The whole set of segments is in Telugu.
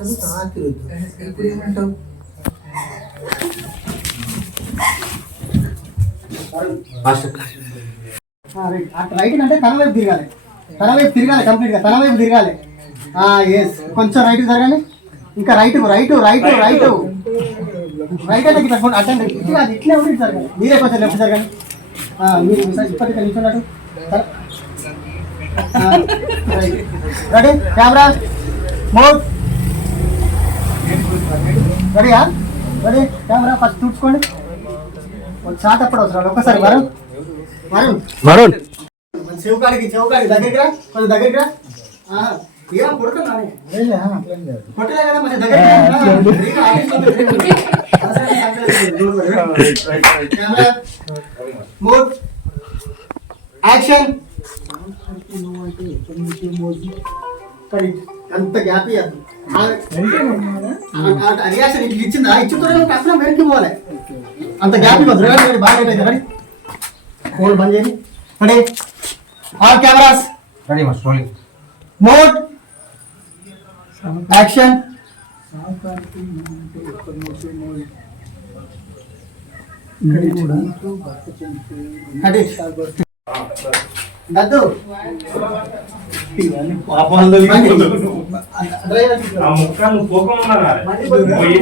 అసలు తాకిరొద్దు. ఇప్పుడు ఏమంటావు? రైట్ అంటే తన వైపు తిరగాలి, కంప్లీట్ గా తన వైపు తిరగాలి. కొంచెం రైట్ జరగాలి, ఇంకా right right right right right అంటే ఇట్లా అటెండ్ ఇట్లా ఇట్లే ఉండి జరగాలి. మీరే కొంచెం లెఫ్ట్ జరగాలి. మీరు ఇప్పటికే నిల్చున్నట్టు. Ready, camera mode. రెడీయా? రెడీ, కెమెరా ఫస్ట్ చూసుకోండి. షాట్ అప్పుడు అవసరం. ఒక్కసారి వరుణ్ వరుణ్ వరుణ్ చెవుకాడికి దగ్గరికి రా, కొంచెం దగ్గరికి రా. ఏం కొడుతున్నా కొట్టలే కదా, మంచి దగ్గరికి మోడ్ యాక్షన్. అంత గ్యాప్ రియాక్షన్ ఇచ్చిందా? ఇచ్చుతో కష్టం వెనక్కి పోవాలి. అంత గ్యాప్ ఇవ్వదు. బాగా అయితే రెడీ, ఫోన్ బంద్ చేయండి. Ready, all cameras ready, mode action. దద్దు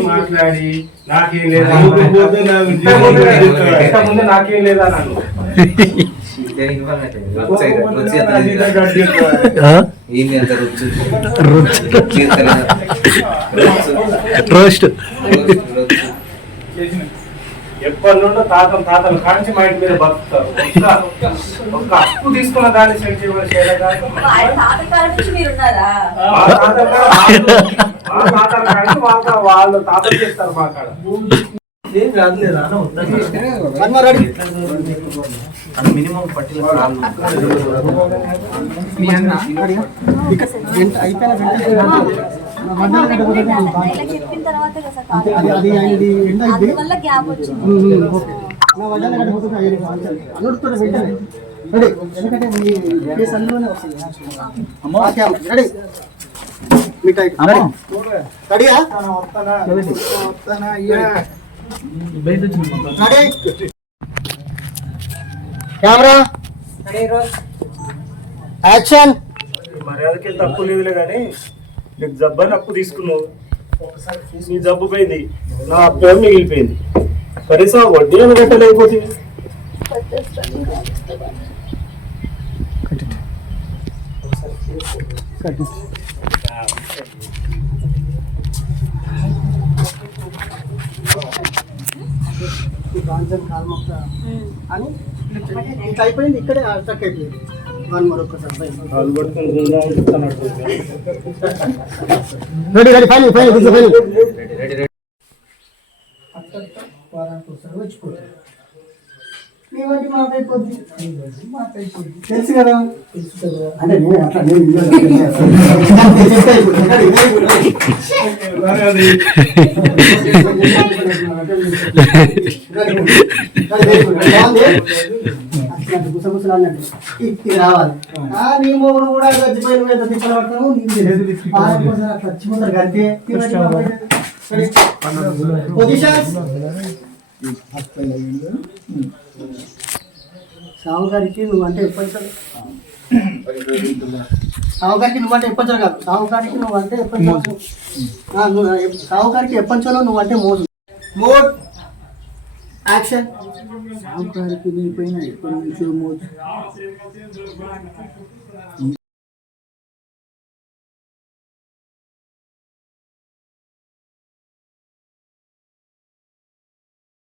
మాట్లాడి నాకేం లేదా నాకేం లేదా ఎప్పటి నుండో తాతలు కాంచి మా ఇంటి మీద బతుకుతారు. ఒక్క అప్పు తీసుకున్న దాన్ని వాళ్ళు తాతలు చేస్తారు మా కాడ. Minimum camera action. మర్యాదకి తప్పు లేదులే కానీ నీకు జబ్బని అప్పు తీసుకున్నావు, నీ జబ్బు పోయింది, నా అప్పు మిగిలిపోయింది. కనీసం వడ్డీ అని కట్టలేకపోతుంది. అని ఇట్లా అయిపోయింది. ఇక్కడే స్టక్ అయిపోయింది. Ready ready final final final. తెలుసు కదా, అంటే రావాలి. నీ మొగుడు కూడా గచ్చిపోయిన తిప్పలు పడతాము. పొజిషన్స్. సావుగారికి నువ్వంటే ఎప్పటికీ సావుగారికి నువ్వంటే ఎప్పటికీ కాదు, సావుగారికి నువ్వంటే ఎప్పటి సావుగారికి ఎప్పటిలో నువ్వంటే మోజు. Mode action. సావుగారికి నీ పైన ఎప్పటి నుంచో మోజు.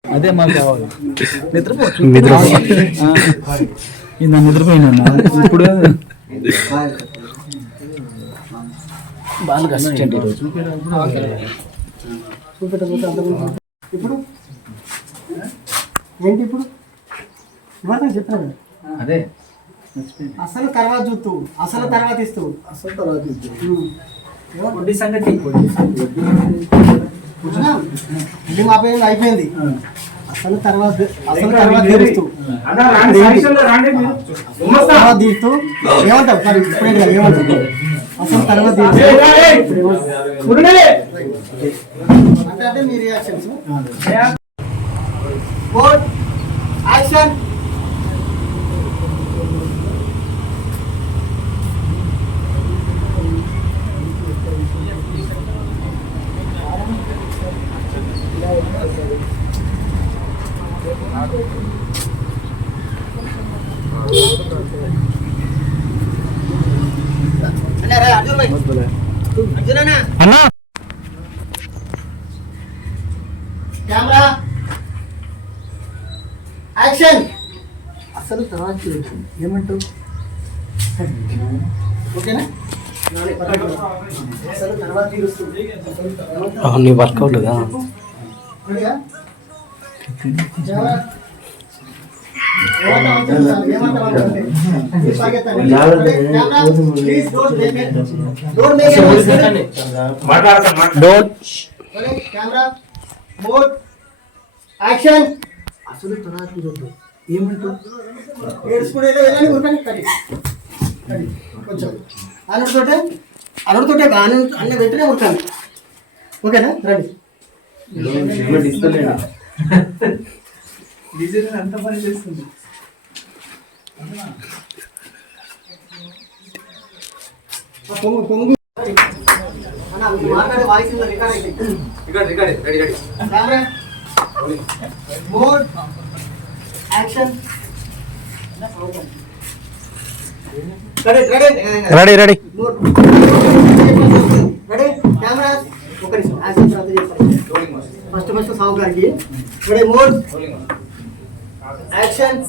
అదే మాకు కావాలి. నిద్రపోయినా ఇప్పుడు బాగా కష్టండి ఈరోజు. ఇప్పుడు ఏంటి ఇప్పుడు చెప్పాను అదే అసలు తర్వాత చూస్తూ, అసలు తర్వాత ఇస్తూ, అసలు తర్వాత వడ్డీ సంగతి ఇది మా పేరు అయిపోయింది. అసలు తర్వాత తీరుస్తూ తీరుతూ ఏమంటావు మరి? ఇప్పుడు ఏమంటావు? అసలు తర్వాత అంటే మీ reactions board action camera action అసలు తర్వాత ఏమంటావు ఓకేనా అసలు తర్వాత తీరుస్తుంది నీ వర్కౌట్ లేదా కెమెరా మోడ్ యాక్షన్ అసలు తర్వాత ఏమంటావు ఏడుచుకునేదో వెళ్ళని ఊరికని కడి కొంచెం అల్లుడితోటే అన్న వెంటనే ఉంటాను ఓకేనా రండి డీజిల్ అంత పని చేస్తుంది పొంగు పొంగు మాట్లాడే voice record camera mode action ready ready ready camera ఒక నిమిషం యాక్షన్ తర్వాత చేస్తాను ఫస్ట్ సాగు గారికి ready mode action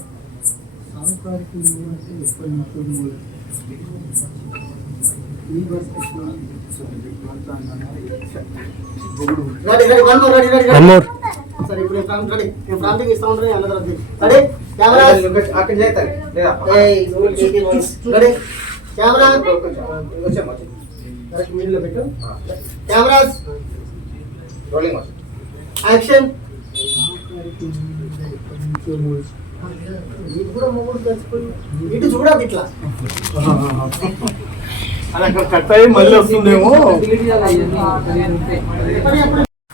ready ready one more సరే ఇప్పుడు రెడీ నేను ప్రాంప్టింగ్ ఇస్తా ఉంటాను అన్న తర్వాత రెడీ కెమెరా అక్కడ చేస్తారు రెడీ కెమెరా కరెక్ట్ మిడిల్ లో పెట్టు కెమెరాస్ రోలింగ్ యాక్షన్ ఇటు చూడదు ఇట్లా అలా కట్ అయ్యి మళ్ళీ వస్తుందేమో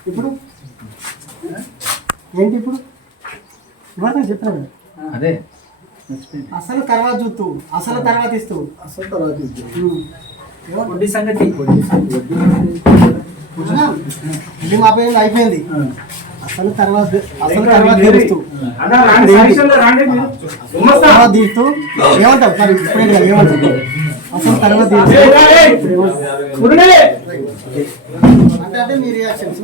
ఇప్పుడు ఏంటి ఇప్పుడు ఇవాళ చెప్పాను అదే అసలు తర్వాత చూస్తూ అసలు తర్వాత ఇస్తూ వడ్డీ సంగతి ఇది మా పేరు అయిపోయింది అసలు తర్వాత తీరుస్తూ తర్వాత తీస్తూ ఏమంటావు మరి ఇప్పుడు ఏమంటావు అసలు తర్వాత అంటే మీ రియాక్షన్స్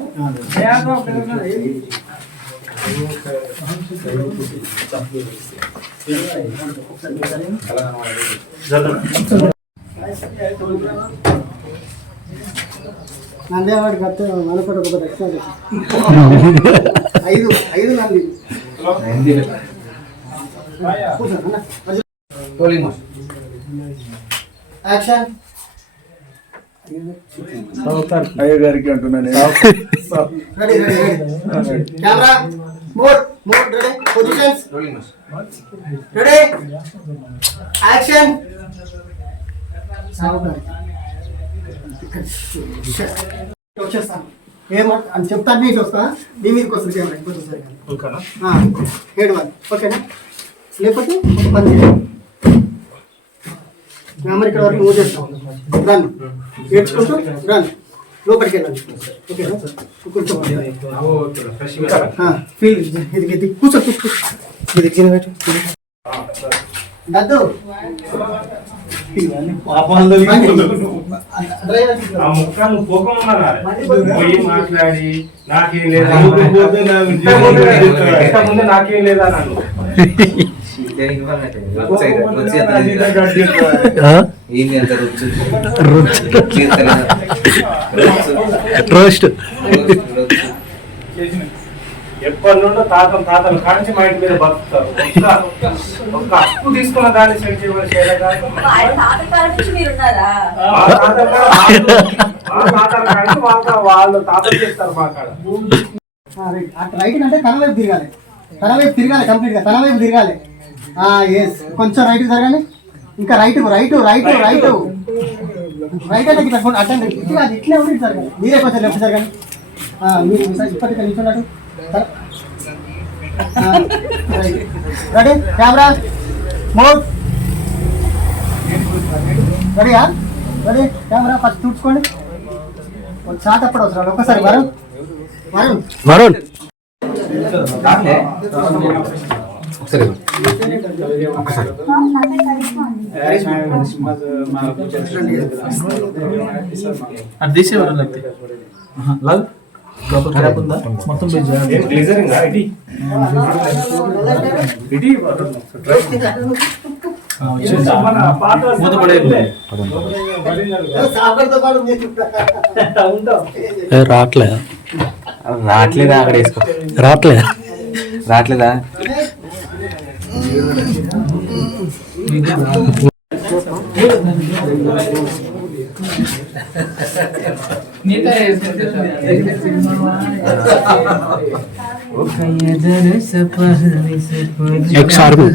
నందేవాడి కట్ట మనపడ ఒక దక్షిణ ఐదు నంది యాక్షన్ అయ్య గారికి అంటున్నాను ready camera mode ready positions ready action వచ్చేస్తాను ఏమంట అని చెప్తాను నీకు వస్తా నీ మీదకి వస్తుంది కెమెరా హెడ్ వన్ ఓకేనా లేకపోతే ఒక పని కెమెరా ఇక్కడ వరకు మూవ్ చేస్తాం రన్ ఏడ్చుకుంటూ రన్ లోపలికి వెళ్ళండి ఓకేనా కొంచెం ఫీల్ ఇది కూర్చో ఇది దద్దు పోయి మాట్లాడి నాకేం లేదా నాకేం లేదా నన్ను రోస్ట్ ఎప్పటి నుండో తాతలు కాంచి మా ఇంటి మీద బతుకుతారు ఒక్క అప్పు తీసుకున్న దాన్ని సెట్ వాళ్ళు తాతలు చేస్తారు మా కాడ రైట్ అంటే తన వైపు తిరగాలి కంప్లీట్ గా తన వైపు తిరగాలి కొంచెం రైట్ జరగాలి ఇంకా రైట్ రైట్ అంటే ఇట్లా అటెండ్ ఇట్లా ఇట్లే ఉంది సార్. మీరే కొంచెం లెఫ్ట్ సార్ కానీ మీరు ఇప్పటికీ నిల్చున్నట్టు. Ready camera mode. రెడీయా? రెడీ కెమెరా ఫస్ట్ చూసుకోండి. ఒక షాట్ అప్పుడు అవసరం. ఒక్కసారి వరుణ్ వరుణ్ వరుణ్ అది తీసేవారు మొత్తం రావట్లేదా? రావట్లేదా? అక్కడ వేసుకో. రావట్లేదా? రావట్లేదా? ఎక్స్ ఆర్మీ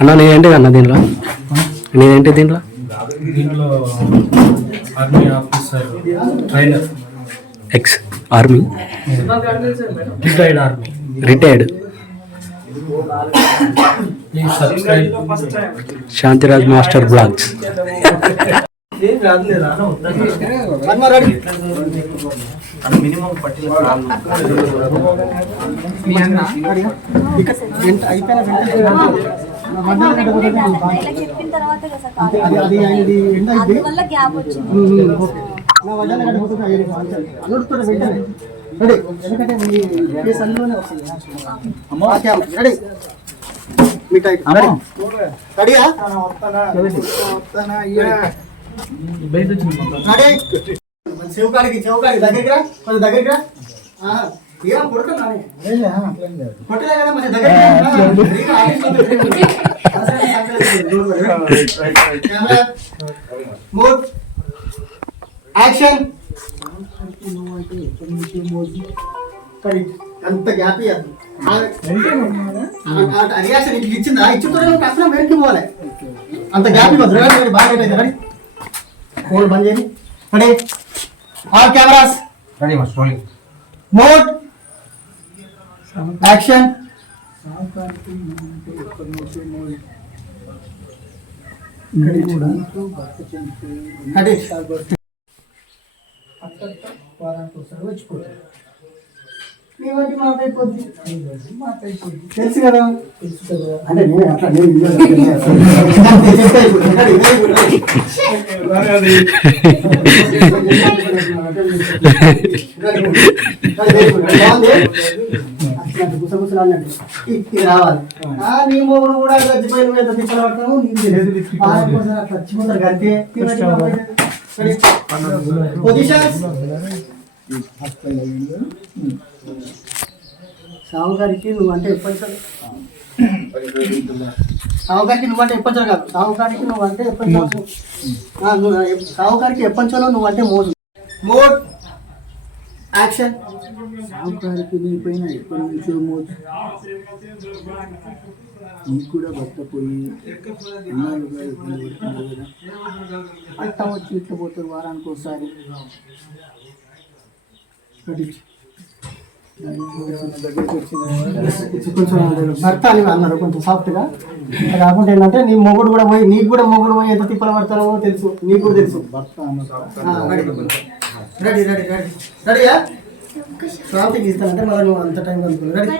అన్న. నేనేంటి అన్న దీంట్లో? నేనేంటి దీంట్లో? దీంట్లో army officer trainer. Ex army retired army. Retired. Please subscribe Shantiraj master blogs. Minimum పట్టిన ఎందుకంటే మీ కేసు అందులోనే వస్తుంది. రెడీ మీ టైప్ రెడీయా? చెవుకాడికి దగ్గరికి రా, కొంచెం దగ్గరికి రా. ఏం కొడుతున్నా కొట్టలే కదా మంచి దగ్గరికి. Mood action. అంత గ్యాప్ రియాక్షన్ ఇట్లా ఇచ్చిందా? ఇచ్చుతో కష్టం వెనక్కి పోవాలి. అంత గ్యాప్ ఇవ్వదు. బాగా అయితే రెడీ ఫోన్ బంద్ చేయండి. Ready all cameras ready master rolling mode action. తెలుసు కదా అంటే రావాలి. నీ మొగుడు కూడా గచ్చిపోయిన మీద తిప్పలపడతాము. చచ్చిపోతారు అంతే. పొజిషన్స్ సావుకారికి నువ్వంటే ఎప్పటికీ సావుకారికి నువ్వంటే ఎప్పటికీ కాదు. సావుకారికి నువ్వంటే ఎప్పటికీ సావుకారికి ఎప్పటిలో నువ్వంటే మోజు. Mode action. సావుకారికి నీ పైన ఎప్పటి నుంచో మోజు. నీకు కూడా భర్త పోయి ఎన్నాళ్ళుగా ఇబ్బంది పడుతుంది కదా. అట్టం వచ్చి ఇట్లా పోతారు వారానికి ఒకసారి. కొంచెం భర్త అని అన్నారు కొంచెం సాఫ్ట్గా. కాకుండా ఏంటంటే నీ మొగుడు కూడా పోయి నీకు కూడా మొగుడు పోయి ఎంత తిప్పలు పడతారో తెలుసు. నీకు కూడా తెలుసు. రెడీ రెడీ రెడీ రెడీయా? క్రాంతికి ఇస్తానంటే మళ్ళీ నువ్వు అంత టైం అనుకున్నావు. రెడీ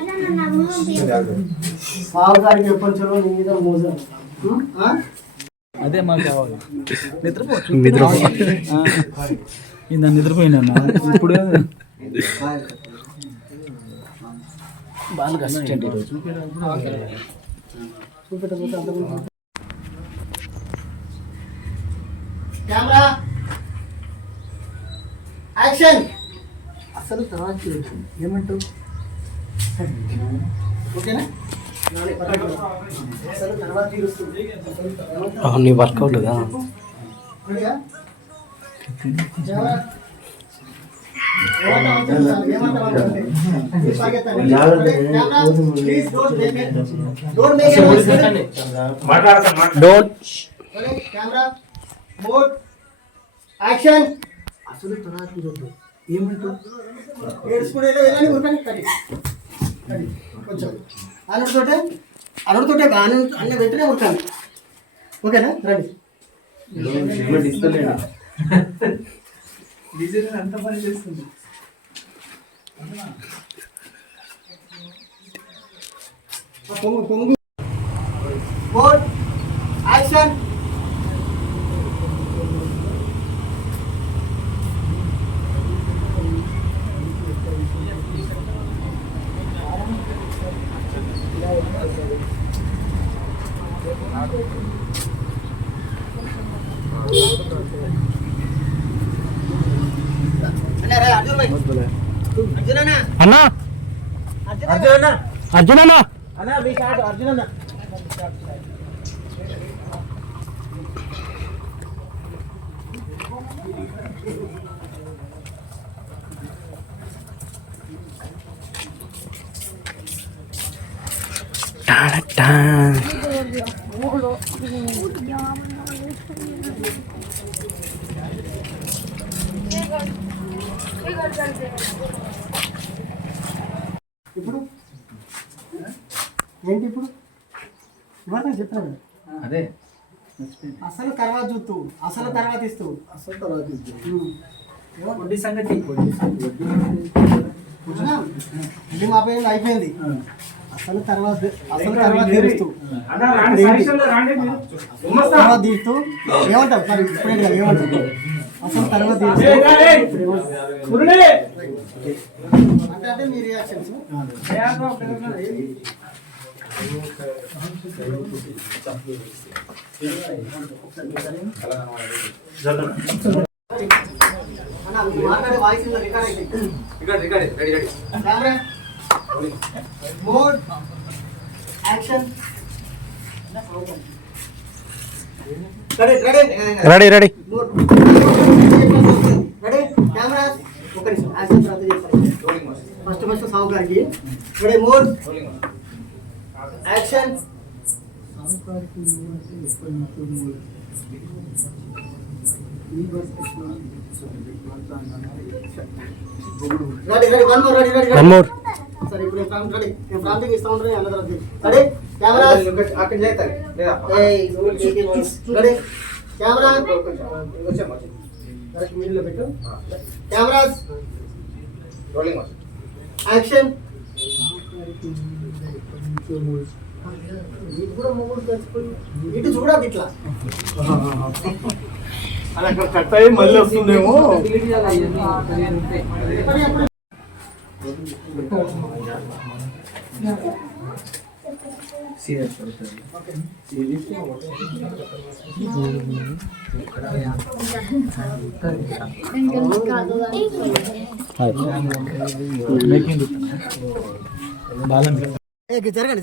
బాబు గారికి ఎప్పటిలో నీ మీద మోసం. అదే మాకు కావాలి. నిద్రపోయినా ఇప్పుడు బాగా అసిస్టెంట్ ఈరోజు కెమెరా యాక్షన్. అసలు తర్వాత ఏమంటావు? ఓకేనా? అసలు తర్వాత తీరుస్తుంది. నీ వర్కౌట్ కదా. Don't camera mode action. అసలు తర్వాత చూడొద్దు. ఏమంటావు? ఏడుచుకునే వెళ్ళని ఊరికని కడి కొంచెం అరుడుతోటే బాగానే అన్న వెంటనే ఉంటాను. ఓకేనా? రండి. అంత పని చేస్తుంది. పొంగు మోడ్ యాక్షన్. అన్నా అర్జున్ అన్నా ఇప్పుడు ఏంటి ఇప్పుడు ఇవాళ చెప్తాను కదా. అదే అసలు తర్వాత చూస్తూ అసలు తర్వాత ఇస్తూ వడ్డీ సంగతి ఇది మా పేరు అయిపోయింది. అసలు తర్వాత తీరుస్తూ తర్వాత తీరుతూ ఏమంటావు సార్? ఇప్పుడేంటి కదా ఏమంటావు? అసలు తర్వాత తీరుస్తూ అంటే మీ రియాక్షన్స్ మాట్లాడే వాయిస్ రికార్డ్ అయితే camera mode action. Ready ready ready camera. ఒక నిమిషం యాక్షన్ తర్వాత చేస్తాను. ఫస్ట్ సాగు గారికి ready mode action. Ready one more సరే ఇప్పుడు రెడీ నేను ప్రాంతింగ్ ఇస్తా ఉంటాను అన్న తర్వాత రెడీ కెమెరా అక్కడ చేస్తారు రెడీ కెమెరా మిడిల్లో పెట్టు కెమెరాస్ రోలింగ్ యాక్షన్. ఇటు చూడదు ఇట్లా అది అక్కడ కట్ అయ్యి మళ్ళీ వస్తుందేమో. జరగండి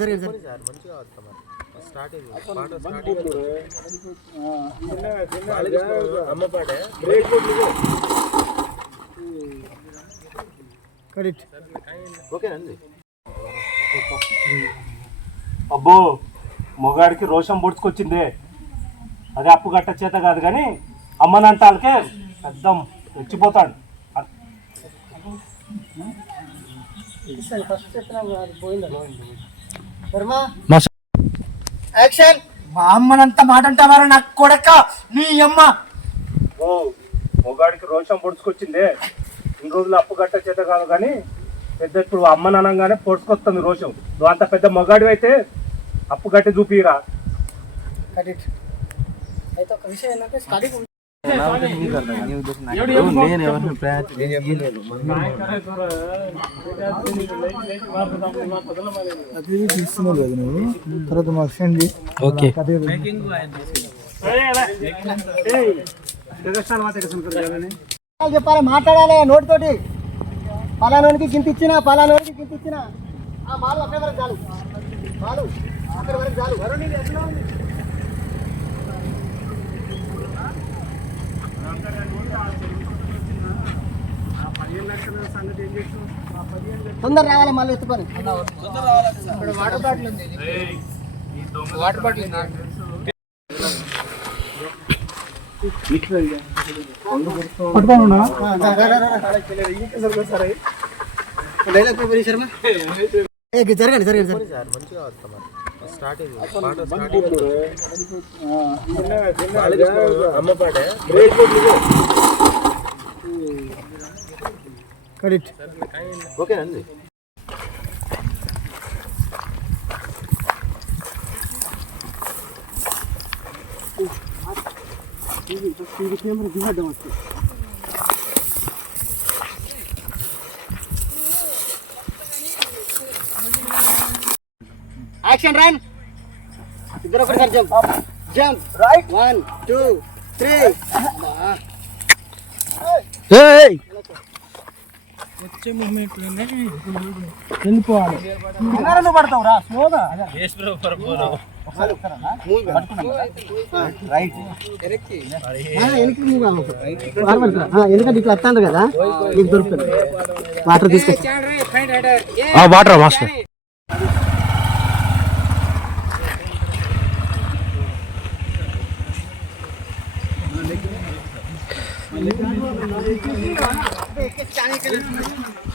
అబ్బో మొగాడికి రోషం పొడుచుకొచ్చిందే. అది అప్పు గట్ట చేత కాదు కానీ అమ్మనంటాలకే పెద్ద రెచ్చిపోతాడు. మా అమ్మనంత మాట అంటావారా నాకు కొడక నీ అమ్మ. ఓ మొగాడికి రోషం పొడుచుకొచ్చిందే. ఇన్ని రోజులు అప్పు గట్ట చేత కాదు కానీ పెద్ద ఇప్పుడు అమ్మ అనగానే పొడుచుకొస్తుంది రోషం. నువ్వు అంత పెద్ద మొగాడివి అయితే అప్పు గట్టి చూపిరా. అయితే ఒక విషయం ఏంటంటే స్టడీ తీస్తున్నావు కదా నువ్వు, తర్వాత మాకు సెండ్ చేయి. ఓకే చెప్పాలి, మాట్లాడాలి నోటితోటి. పలానోనికి గింత ఇచ్చిన పలానోనికి గింత ఇచ్చిన ఆ బాలు అక్కడి వరకు చాలు, బాలు అక్కడి వరకు చాలు. ఎట్లా ఉంది ఆ 15 లక్షలు తొందర రావాలి మళ్ళీ ఎత్తుకొని. డైలాగ్ ప్రిపేర్ చేశారమ్మా? జరగండి జరగండి సార్. కరెక్ట్. ఓకేనండి. Action run. ఇద్దరు ఒకసారి జంప్ జంప్ రైట్ 1 2 3. వచ్చే మూమెంట్ లోనే వెళ్ళిపోవాలి. నువ్వు పడతావు రా స్లోగా. ఎందుకంటే ఇట్లా వస్తాను కదా నీకు దొరుకుతుంది. వాటర్ తీసుకొచ్చి వాటర్ మాస్టర్ चाने के लिए